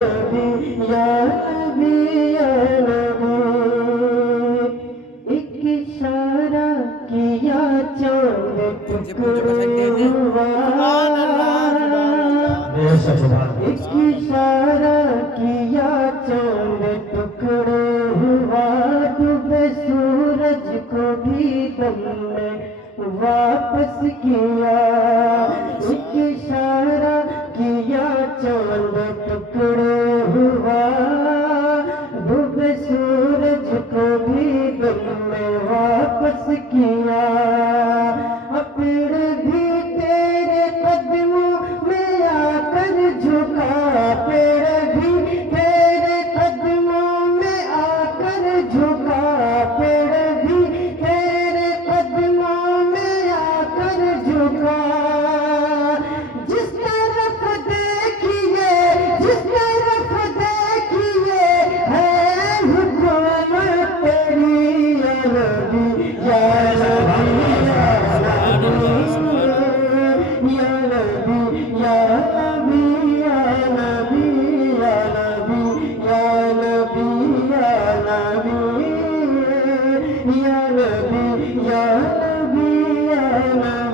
या नबी या नबी, एक इशारा किया चांद टुकड़े हुआ, एक इशारा किया चांद टुकड़े हुआ, डूबे सूरज को भी तुमने वापस किया, एक इशारा किया चांद टुकड़े हुआ, डूबे सूरज को भी तुमने वापस किया, पेड़ भी तेरे कदमों में आकर झुका, पेड़ भी तेरे कदमों में आकर झुका, पेड़ भी तेरे कदमों में आकर झुका, जिस तरफ देखिए जिस तरफ देखिए है हुक्म तेरी या नबी या नबी या नबी या नबी या नबी या नबी या नबी या नबी या नबी या नबी या नबी